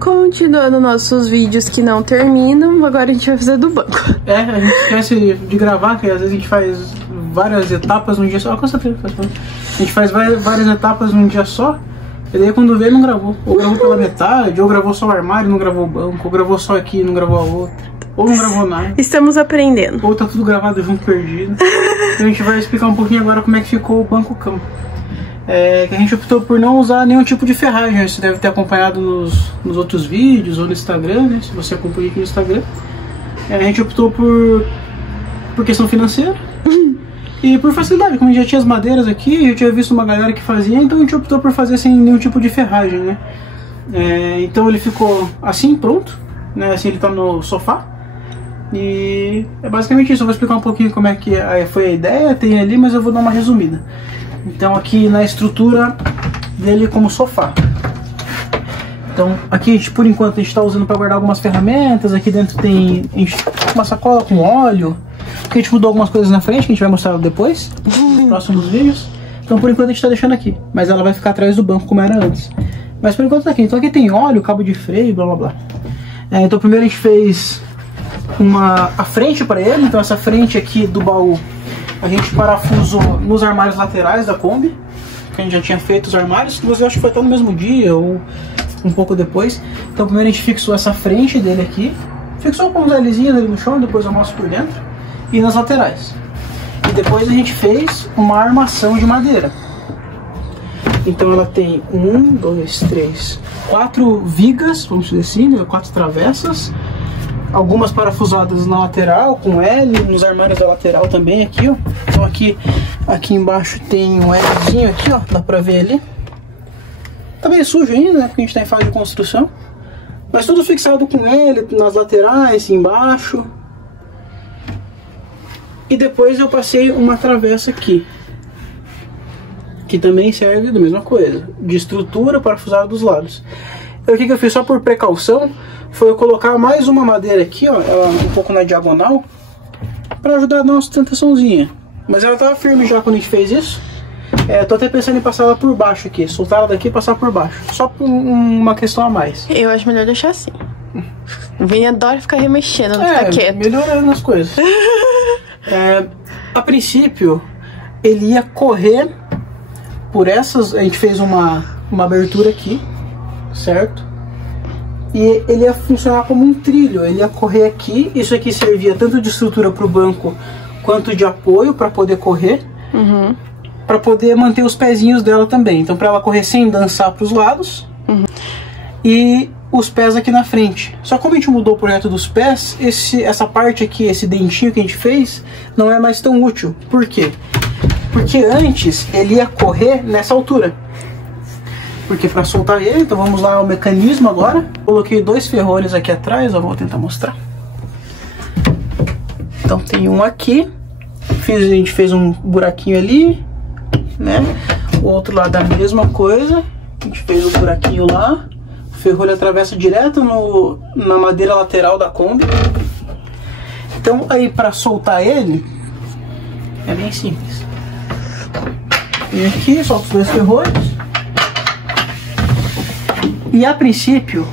Continuando nossos vídeos que não terminam, agora a gente vai fazer do banco. A gente esquece de gravar, que às vezes a gente faz várias etapas num dia só. A gente faz várias etapas num dia só, e daí quando vê não gravou. Ou gravou pela metade, ou gravou só o armário, não gravou o banco, ou gravou só aqui, não gravou a outra, ou não gravou nada. Estamos aprendendo. Ou tá tudo gravado junto, perdido. Então a gente vai explicar um pouquinho agora como é que ficou o banco cama. Que a gente optou por não usar nenhum tipo de ferragem. Você deve ter acompanhado nos outros vídeos ou no Instagram, né? Se você acompanha aqui no Instagram. A gente optou por questão financeira e por facilidade. Como a gente já tinha as madeiras aqui, eu tinha visto uma galera que fazia, então a gente optou por fazer sem nenhum tipo de ferragem, né? Então ele ficou assim, pronto, né? Assim ele tá no sofá. E é basicamente isso. Eu vou explicar um pouquinho como é que foi a ideia, tem ali, mas eu vou dar uma resumida. Então aqui na estrutura dele como sofá. Então aqui a gente, por enquanto, a gente está usando para guardar algumas ferramentas. Aqui dentro tem uma sacola com óleo. Aqui a gente mudou algumas coisas na frente, que a gente vai mostrar depois, nos próximos vídeos. Então por enquanto a gente está deixando aqui, mas ela vai ficar atrás do banco como era antes. Mas por enquanto tá aqui. Então aqui tem óleo, cabo de freio, blá blá blá. Então primeiro a gente fez a frente para ele. Então essa frente aqui do baú a gente parafusou nos armários laterais da Kombi, que a gente já tinha feito os armários, mas eu acho que foi até no mesmo dia ou um pouco depois. Então primeiro a gente fixou essa frente dele aqui, fixou com uns Lzinhos ali no chão, depois eu mostro por dentro, e nas laterais. E depois a gente fez uma armação de madeira. Então ela tem 1, 2, 3, 4 vigas, vamos dizer assim, né? 4 travessas. Algumas parafusadas na lateral, com L, nos armários da lateral também, aqui, ó. Então aqui embaixo tem um Lzinho aqui, ó, dá pra ver ali. Tá meio sujo ainda, né, porque a gente tá em fase de construção. Mas tudo fixado com L, nas laterais, embaixo. E depois eu passei uma travessa aqui, que também serve da mesma coisa, de estrutura parafusada dos lados. Então o que eu fiz só por precaução foi eu colocar mais uma madeira aqui, ó, ela um pouco na diagonal, para ajudar a dar uma sustentaçãozinha. Mas ela tava firme já quando a gente fez isso. Tô até pensando em passar ela por baixo aqui, soltar ela daqui e passar por baixo, só por uma questão a mais. Eu acho melhor deixar assim. O Vini adora ficar remexendo, não ficar quieto. Melhorando as coisas. A princípio, ele ia correr por essas, a gente fez uma abertura aqui, certo? E ele ia funcionar como um trilho, ele ia correr aqui, isso aqui servia tanto de estrutura para o banco quanto de apoio para poder correr, para poder manter os pezinhos dela também. Então para ela correr sem dançar para os lados, e os pés aqui na frente. Só como a gente mudou o projeto dos pés, essa parte aqui, esse dentinho que a gente fez, não é mais tão útil. Por quê? Porque antes ele ia correr nessa altura. Porque para soltar ele, então vamos lá ao mecanismo agora. Coloquei 2 ferrolhos aqui atrás, ó, vou tentar mostrar. Então tem um aqui, a gente fez um buraquinho ali, né? O outro lado a mesma coisa, a gente fez um buraquinho lá. O ferrolho atravessa direto na madeira lateral da Kombi. Então aí para soltar ele, é bem simples. Vem aqui, solta os 2 ferrolhos. E a princípio,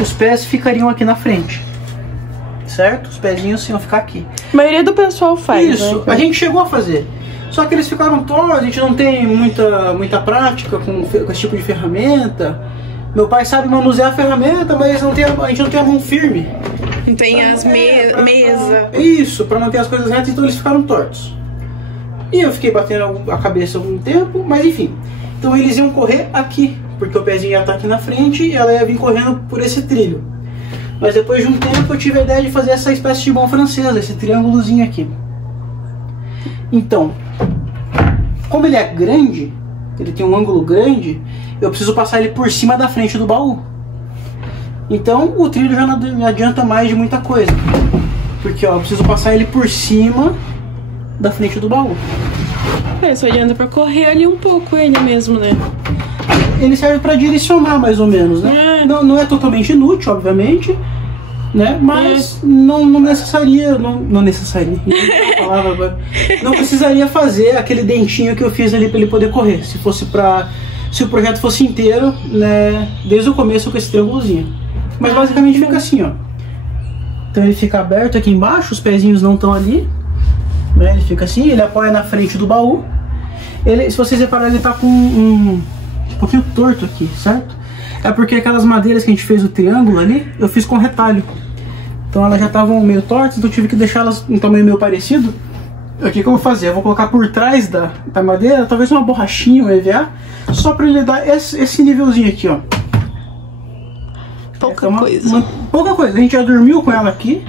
os pés ficariam aqui na frente, certo? Os pezinhos iam ficar aqui. A maioria do pessoal faz, isso, né? A gente chegou a fazer. Só que eles ficaram tortos, a gente não tem muita prática com esse tipo de ferramenta. Meu pai sabe manusear a ferramenta, mas a gente não tem a mão firme. Não tem as mesas. Isso, para manter as coisas retas, então eles ficaram tortos. E eu fiquei batendo a cabeça algum tempo, mas enfim. Então eles iam correr aqui, porque o pezinho ia estar aqui na frente e ela ia vir correndo por esse trilho. Mas depois de um tempo eu tive a ideia de fazer essa espécie de mão francesa, esse triângulozinho aqui. Então, como ele é grande, ele tem um ângulo grande, eu preciso passar ele por cima da frente do baú. Então o trilho já não me adianta mais de muita coisa, porque ó, eu preciso passar ele por cima da frente do baú. Só adianta pra correr ali um pouco ele mesmo, né? Ele serve para direcionar mais ou menos, né? Não é totalmente inútil, obviamente, né? Mas não necessaria, não precisaria fazer aquele dentinho que eu fiz ali para ele poder correr. Se o projeto fosse inteiro, né? Desde o começo com esse triângulozinho. Mas basicamente fica assim, ó. Então ele fica aberto aqui embaixo, os pezinhos não estão ali, né? Ele fica assim, ele apoia na frente do baú. Ele, se vocês repararem, ele tá com um pouquinho torto aqui, certo? É porque aquelas madeiras que a gente fez o triângulo ali, eu fiz com retalho. Então elas já estavam meio tortas, então eu tive que deixá-las em tamanho meio parecido. O que eu vou fazer? Eu vou colocar por trás da madeira, talvez uma borrachinha, um EVA, só para ele dar esse nívelzinho aqui, ó. Pouca coisa. Pouca coisa. A gente já dormiu com ela aqui.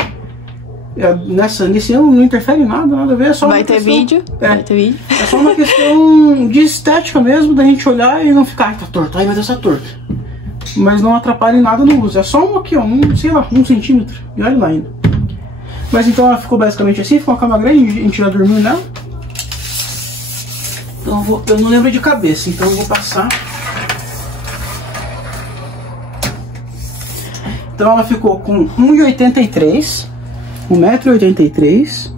Nesse ano não interfere em nada a ver. É só vai ter vídeo? Vai ter vídeo. É só uma questão de estética mesmo, da gente olhar e não ficar, ai, tá torto, ai, meu Deus, tá torto. Mas não atrapalha em nada no uso. É só um aqui, ó, sei lá, 1 centímetro. E olha lá ainda. Mas então ela ficou basicamente assim, ficou uma cama grande, a gente já dormiu nela. Então eu não lembro de cabeça, então eu vou passar. Então ela ficou com 1,83 1,83 m.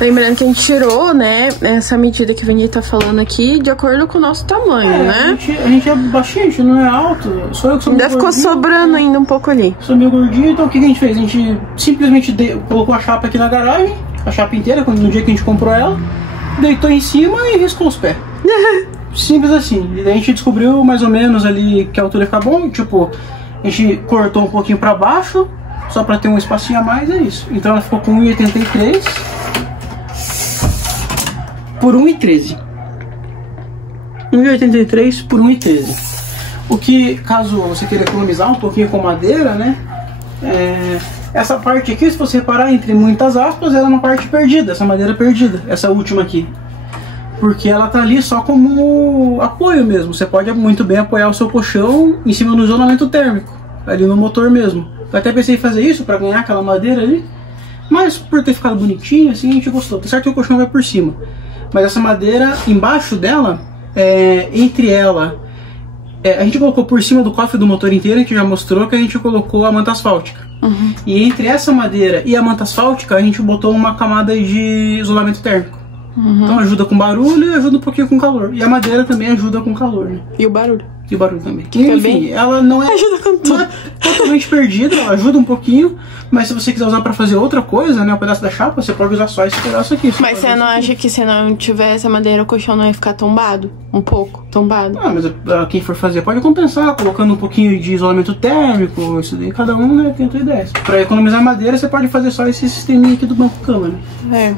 Lembrando que a gente tirou, né, essa medida que o Vini tá falando aqui, de acordo com o nosso tamanho, né? A gente é baixinho, a gente não é alto. Só eu que sou ainda ficou sobrando ainda um pouco ali. Sou meio gordinho, então o que a gente fez? A gente simplesmente colocou a chapa aqui na garagem, a chapa inteira, no dia que a gente comprou ela, deitou em cima e riscou os pés. Simples assim. E daí a gente descobriu mais ou menos ali que a altura fica bom, tipo, a gente cortou um pouquinho pra baixo, só pra ter um espacinho a mais, é isso. Então ela ficou com 1,83 por 1,13. 1,83 por 1,13. O que, caso você queira economizar um pouquinho com madeira, né? Essa parte aqui, se você reparar, entre muitas aspas, ela é uma parte perdida, essa madeira perdida, essa última aqui. Porque ela tá ali só como apoio mesmo. Você pode muito bem apoiar o seu colchão em cima do isolamento térmico, ali no motor mesmo. Eu até pensei em fazer isso para ganhar aquela madeira ali, mas por ter ficado bonitinho assim, a gente gostou. Tá certo que o colchão vai por cima, mas essa madeira embaixo dela, entre ela, a gente colocou por cima do cofre do motor inteiro, a gente já mostrou que a gente colocou a manta asfáltica. Uhum. E entre essa madeira e a manta asfáltica, a gente botou uma camada de isolamento térmico. Uhum. Então ajuda com barulho e ajuda um pouquinho com calor. E a madeira também ajuda com calor, né? E o barulho. E o barulho também. Que, enfim, ela não é, ajuda com tudo. Não é totalmente perdida, ela ajuda um pouquinho. Mas se você quiser usar pra fazer outra coisa, né? Um pedaço da chapa, você pode usar só esse pedaço aqui. Mas você não acha que se não tivesse a madeira, o colchão não ia ficar tombado? Um pouco tombado? Ah, mas quem for fazer pode compensar, colocando um pouquinho de isolamento térmico. Isso daí, cada um, né, tem a sua ideia. Pra economizar madeira, você pode fazer só esse sisteminha aqui do banco-cama, né?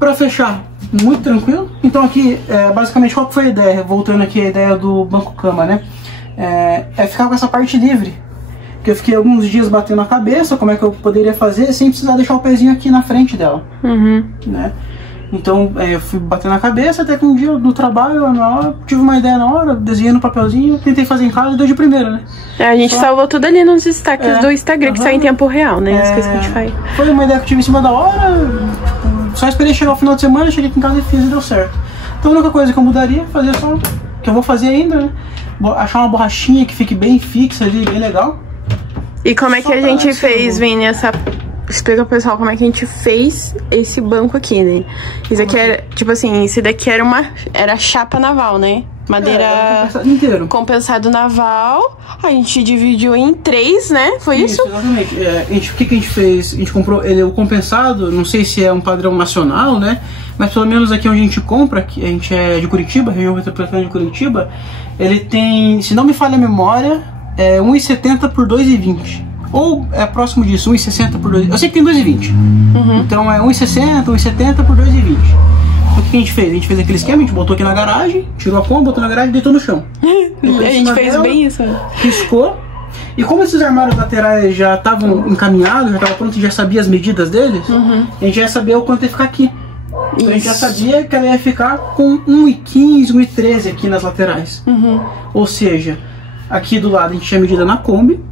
Pra fechar, muito tranquilo. Então aqui, basicamente, qual que foi a ideia? Voltando aqui a ideia do banco-cama, né? É ficar com essa parte livre. Porque eu fiquei alguns dias batendo a cabeça, como é que eu poderia fazer sem precisar deixar o pezinho aqui na frente dela. Uhum. Né? Então eu fui batendo a cabeça, até que um dia no trabalho, lá na hora, tive uma ideia na hora, desenhei no papelzinho, tentei fazer em casa e deu de primeira, né? A gente salvou tudo ali nos destaques do Instagram, que sai em tempo real, né? As coisas que a gente faz. Foi uma ideia que eu tive em cima da hora, só esperei chegar o final de semana, cheguei aqui em casa e fiz e deu certo. Então a única coisa que eu mudaria, fazer só, que eu vou fazer ainda, né? Achar uma borrachinha que fique bem fixa ali, bem legal. E como é que a gente fez, Vini, explica pro pessoal como é que a gente fez esse banco aqui, né? Isso aqui era, tipo assim, esse daqui era chapa naval, né? Madeira compensado naval. A gente dividiu em 3, né? Foi isso? Exatamente. O que a gente fez? A gente comprou o compensado, não sei se é um padrão nacional, né? Mas pelo menos aqui onde a gente compra, que a gente é de Curitiba, região metropolitana de Curitiba, ele tem, se não me falha a memória, 1,70 por 2,20. Ou é próximo disso, 1,60 por 2,20. Eu sei que tem 2,20. Uhum. Então é 1,60, 1,70 por 2,20. O que a gente fez? A gente fez aquele esquema, a gente botou aqui na garagem, tirou a pomba, botou na garagem e deitou no chão. A gente fez bem isso. Riscou. E como esses armários laterais já estavam encaminhados, já estava pronto, já sabia as medidas deles, a gente já sabia o quanto ia ficar aqui. Então a gente já sabia que ela ia ficar com 1,15, 1,13 aqui nas laterais. Ou seja, aqui do lado a gente tinha medida na Kombi.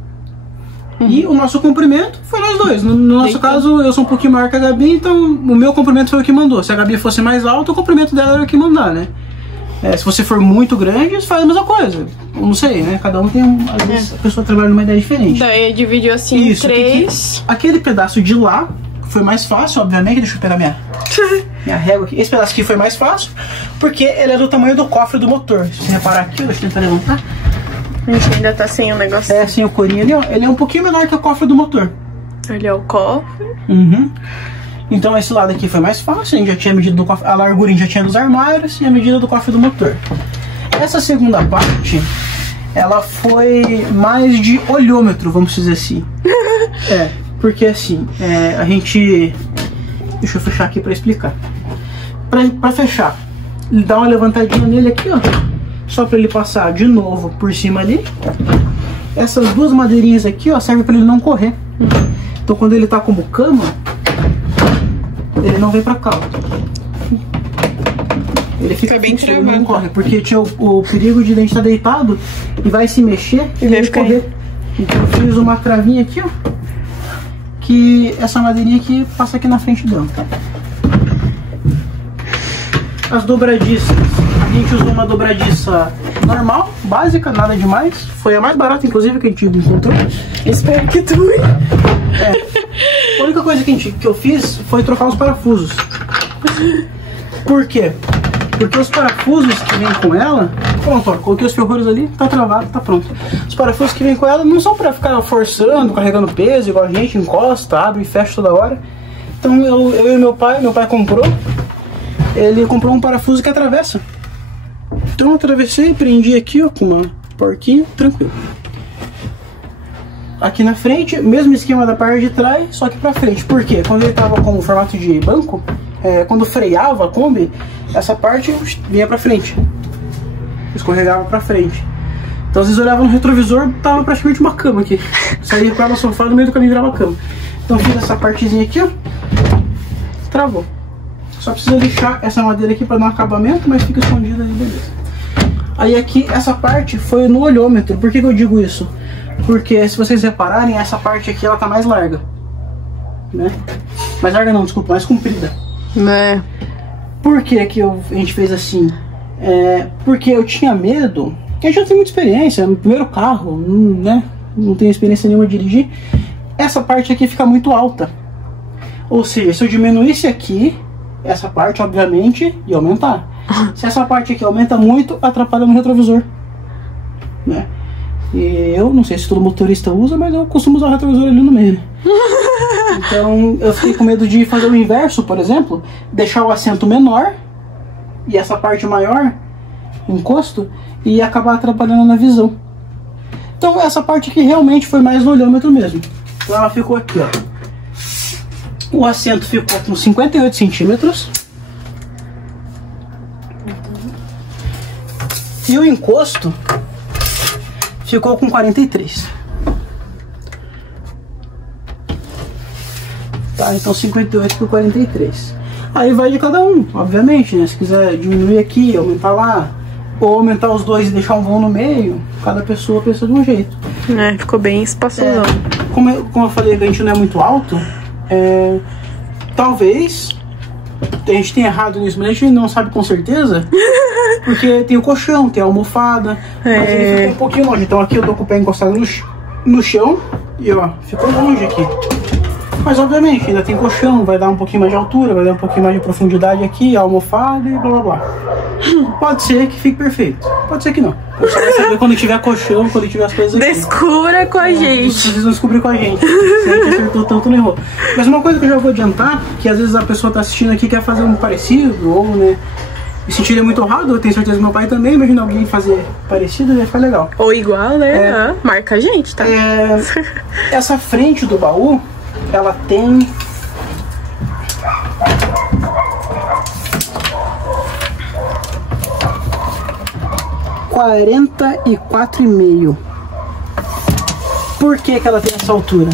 E o nosso comprimento foi nós dois. No nosso caso, eu sou um pouquinho maior que a Gabi, então o meu comprimento foi o que mandou. Se a Gabi fosse mais alta, o comprimento dela era o que mandar, né? Se você for muito grande, você faz a mesma coisa. Eu não sei, né? Cada um tem às vezes a pessoa trabalha numa ideia diferente. Daí dividiu assim em 3. Aquele pedaço de lá foi mais fácil, obviamente. Deixa eu pegar minha régua aqui. Esse pedaço aqui foi mais fácil, porque ele é do tamanho do cofre do motor. Se você reparar aqui, deixa eu tentar levantar. A gente ainda tá sem o negócio. É, sem o corinho ali, ó. Ele é um pouquinho menor que o cofre do motor. Ali é o cofre. Uhum. Então esse lado aqui foi mais fácil, a gente já tinha medido do cofre, a largura a gente já tinha dos armários e a medida do cofre do motor. Essa segunda parte, ela foi mais de olhômetro, vamos dizer assim. Porque assim, a gente... Deixa eu fechar aqui pra explicar. Pra fechar, dá uma levantadinha nele aqui, ó. Só pra ele passar de novo por cima ali. Essas duas madeirinhas aqui, ó, servem pra ele não correr. Então quando ele tá como cama, ele não vem pra cá. Ele fica bem travado, ele não corre, porque tinha o perigo de a gente estar deitado e vai se mexer e vai correr. Então eu fiz uma travinha aqui, ó, que essa madeirinha aqui passa aqui na frente dela. As dobradiças, a gente usou uma dobradiça normal, básica, nada demais. Foi a mais barata, inclusive, que a gente encontrou. Espero que dure. A única coisa que eu fiz foi trocar os parafusos. Por quê? Porque os parafusos que vêm com ela... Pronto, ó, coloquei os ferrolhos ali, tá travado, tá pronto. Os parafusos que vêm com ela não são pra ficar forçando, carregando peso, igual a gente encosta, abre e fecha toda hora. Então eu e meu pai comprou. Ele comprou um parafuso que atravessa. Então eu atravessei, prendi aqui, ó, com uma porquinha, tranquilo. Aqui na frente, mesmo esquema da parte de trás, só que pra frente. Por quê? Quando ele tava com o formato de banco, quando freava a Kombi, essa parte vinha pra frente. Escorregava pra frente. Então às vezes eu olhava no retrovisor, tava praticamente uma cama aqui. Saía com ela no sofá, no meio do caminho virava cama. Então fiz essa partezinha aqui, ó. Travou. Só precisa lixar essa madeira aqui pra dar um acabamento, mas fica escondida ali, beleza. Aí aqui, essa parte foi no olhômetro. Por que eu digo isso? Porque se vocês repararem, essa parte aqui ela tá mais larga, né? Mais larga não, desculpa, mais comprida. Por que que a gente fez assim? Porque eu tinha medo, que a gente não tem muita experiência, no primeiro carro, né? Não tenho experiência nenhuma de dirigir. Essa parte aqui fica muito alta. Ou seja, se eu diminuísse aqui, essa parte, obviamente, ia aumentar. Se essa parte aqui aumenta muito, atrapalha no retrovisor, né? E eu não sei se todo motorista usa, mas eu costumo usar o retrovisor ali no meio. Então eu fiquei com medo de fazer o inverso, por exemplo, deixar o assento menor e essa parte maior, encosto, e acabar atrapalhando na visão. Então essa parte aqui realmente foi mais no olhômetro mesmo. Então ela ficou aqui, ó. O assento ficou com 58 centímetros. E o encosto ficou com 43. Tá, então 58 por 43. Aí vai de cada um, obviamente, né? Se quiser diminuir aqui, aumentar lá, ou aumentar os dois e deixar um vão no meio, cada pessoa pensa de um jeito. Ficou bem espaçosão. Como eu falei que a gente não é muito alto, talvez a gente tenha errado nisso, mas a gente não sabe com certeza. Porque tem o colchão, tem a almofada, mas ele ficou um pouquinho longe. Então aqui eu tô com o pé encostado no chão e ó, ficou longe aqui. Mas obviamente ainda tem colchão, vai dar um pouquinho mais de altura, vai dar um pouquinho mais de profundidade aqui, a almofada e blá blá blá. Pode ser que fique perfeito, pode ser que não. Eu só vai saber quando tiver colchão, quando tiver as coisas aqui. Descubra com a gente. Vocês vão descobrir com a gente. Se a gente acertou tanto, não errou. Mas uma coisa que eu já vou adiantar, que às vezes a pessoa tá assistindo aqui e quer fazer um parecido, ou né, me sentiria muito honrado, eu tenho certeza que meu pai também, imagina alguém fazer parecido, ia ficar legal. Ou igual, né? Marca a gente, tá? Essa frente do baú, ela tem... ...44,5. Por que que ela tem essa altura?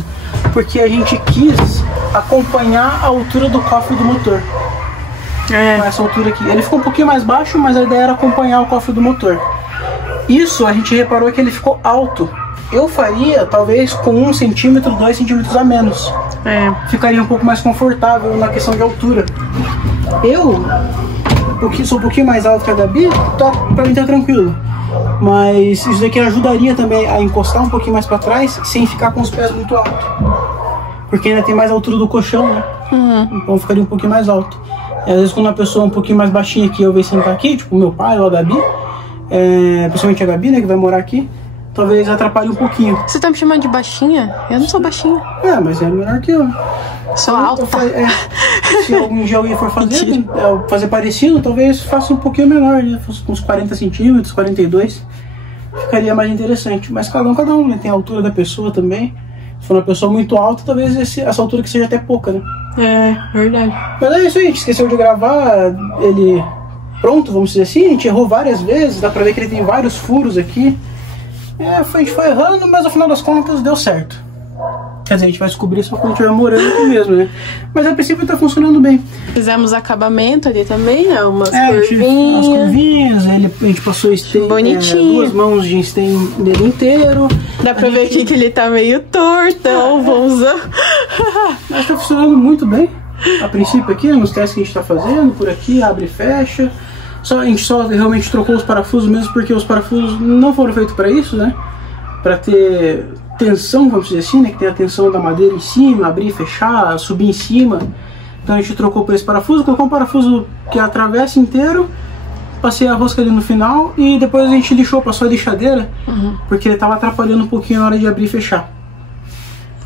Porque a gente quis acompanhar a altura do cofre do motor. Com essa altura aqui. Ele ficou um pouquinho mais baixo, mas a ideia era acompanhar o cofre do motor. Isso a gente reparou que ele ficou alto. Eu faria talvez com 1 centímetro, 2 centímetros a menos. Ficaria um pouco mais confortável na questão de altura. Eu sou um pouquinho mais alto que a Gabi, pra mim tá tranquilo. Mas isso daqui ajudaria também a encostar um pouquinho mais pra trás, sem ficar com os pés muito altos. Porque ainda tem mais altura do colchão, né? Então ficaria um pouquinho mais alto. E às vezes quando a pessoa é um pouquinho mais baixinha que eu vejo sentar aqui, tipo meu pai ou a Gabi, principalmente a Gabi, né, que vai morar aqui, talvez atrapalhe um pouquinho. Você tá me chamando de baixinha? Eu não sou baixinha. É, mas é menor que eu. Sou alta. Se algum dia alguém for fazer parecido, talvez faça um pouquinho menor, né? Uns 40 centímetros, 42. Ficaria mais interessante. Mas cada um, né? Tem a altura da pessoa também. Se for uma pessoa muito alta, talvez essa altura que seja até pouca, né? É, verdade. Mas é isso aí, a gente esqueceu de gravar ele pronto, vamos dizer assim. A gente errou várias vezes, dá pra ver que ele tem vários furos aqui. A gente foi errando, mas no final das contas deu certo. Quer dizer, a gente vai descobrir só quando estiver morando aqui mesmo, né? Mas a princípio tá funcionando bem. Fizemos acabamento ali também, né? Umas curvinhas. Umas curvinhas, a gente passou bonitinho. 2 mãos de stain nele inteiro. Dá pra ver aqui que ele tá meio tortão, vamos usar. Mas tá funcionando muito bem. A princípio aqui, nos testes que a gente tá fazendo, por aqui, abre e fecha. A gente só realmente trocou os parafusos mesmo porque os parafusos não foram feitos pra isso, né? Pra ter tensão, vamos dizer assim, né? Que tem a tensão da madeira em cima, abrir e fechar, subir em cima. Então a gente trocou por esse parafuso, colocou um parafuso que atravessa inteiro, passei a rosca ali no final e depois a gente lixou, passou a lixadeira, porque ele tava atrapalhando um pouquinho na hora de abrir e fechar.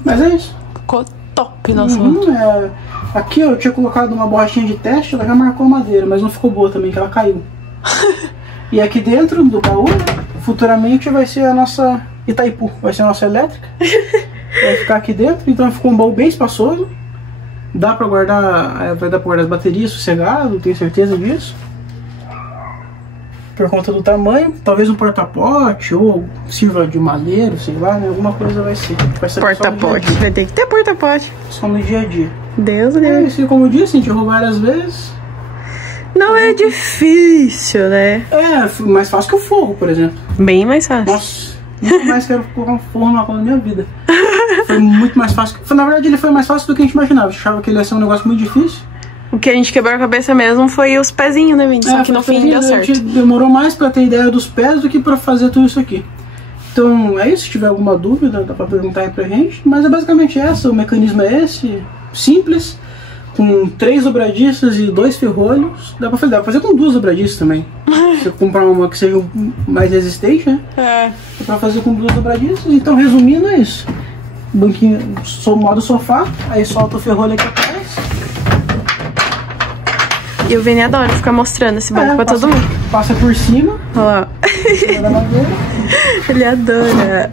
Mas é isso. Ficou top, nossa. Aqui eu tinha colocado uma borrachinha de teste, ela já marcou a madeira, mas não ficou boa também, que ela caiu. E aqui dentro do baú, futuramente vai ser a nossa Itaipu, vai ser a nossa elétrica. Vai ficar aqui dentro, então ficou um baú bem espaçoso. Dá pra guardar, vai dar pra guardar as baterias sossegado, tenho certeza disso. Por conta do tamanho, talvez um porta-pote ou sirva de malheiro, sei lá, né? Alguma coisa vai ser. Porta-pote, vai ter que ter porta-pote. Só no dia a dia. Deus, como eu disse, a gente errou várias vezes. Não é difícil, né? É, mais fácil que o forro, por exemplo. Bem mais fácil. Nossa, nunca mais quero colocar um forro numa coisa na minha vida. Foi muito mais fácil. Na verdade, ele foi mais fácil do que a gente imaginava. A gente achava que ele ia ser um negócio muito difícil. O que a gente quebrou a cabeça mesmo foi os pezinhos, né, Vini? Só que no fim deu certo. A gente demorou mais pra ter ideia dos pés do que pra fazer tudo isso aqui. Então, é isso. Se tiver alguma dúvida, dá pra perguntar aí pra gente. Mas é basicamente essa. O mecanismo é esse. Simples. Com 3 dobradiças e 2 ferrolhos. Dá pra fazer com 2 dobradiças também. Se você comprar uma que seja mais resistente, né? Dá pra fazer com 2 dobradiças. Então, resumindo, é isso. Banquinho, modo sofá. Aí solta o ferrolho aqui atrás. E o Vini adora ficar mostrando esse banco pra todo mundo. Passa por cima. Olha lá. Da madeira. Ele adora.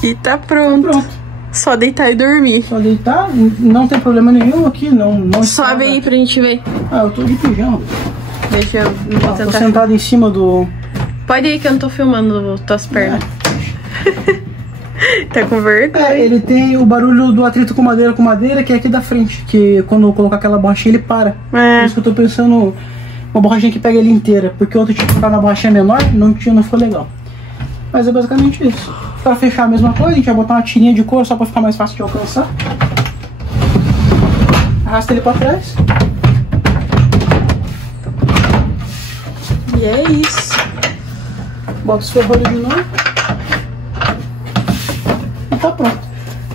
E tá pronto. Só deitar e dormir. Só deitar, não tem problema nenhum aqui, não sobe aí pra gente ver. Eu tô de pijama. Deixa eu tentar. Tô sentado em cima do... Pode ir que eu não tô filmando tuas pernas. Tá com vergonha? Ele tem o barulho do atrito com madeira, que é aqui da frente. Que quando eu colocar aquela borrachinha, ele para. Por isso que eu tô pensando uma borrachinha que pega ele inteira. Porque outro tinha que colocar na borrachinha menor, não ficou legal. Mas é basicamente isso. Pra fechar a mesma coisa, a gente vai botar uma tirinha de couro só pra ficar mais fácil de alcançar. Arrasta ele pra trás. E é isso. Bota os ferrolhos de novo. E tá pronto.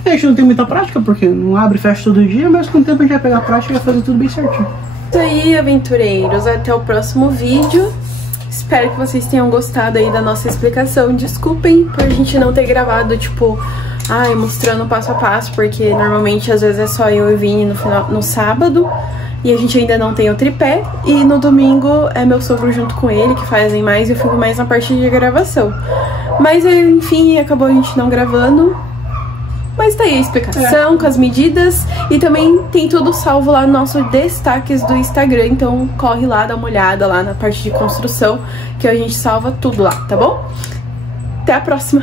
A gente não tem muita prática, porque não abre e fecha todo dia, mas com o tempo a gente vai pegar a prática e vai fazer tudo bem certinho. Isso aí, aventureiros. Até o próximo vídeo. Espero que vocês tenham gostado aí da nossa explicação. Desculpem por a gente não ter gravado, tipo, mostrando passo a passo, porque normalmente às vezes é só eu e o Vini no sábado, e a gente ainda não tem o tripé, e no domingo é meu sogro junto com ele que fazem mais, e eu fico mais na parte de gravação. Mas enfim, acabou a gente não gravando. Mas tá aí a explicação com as medidas. E também tem tudo salvo lá no nosso destaques do Instagram. Então corre lá, dá uma olhada lá na parte de construção, que a gente salva tudo lá, tá bom? Até a próxima!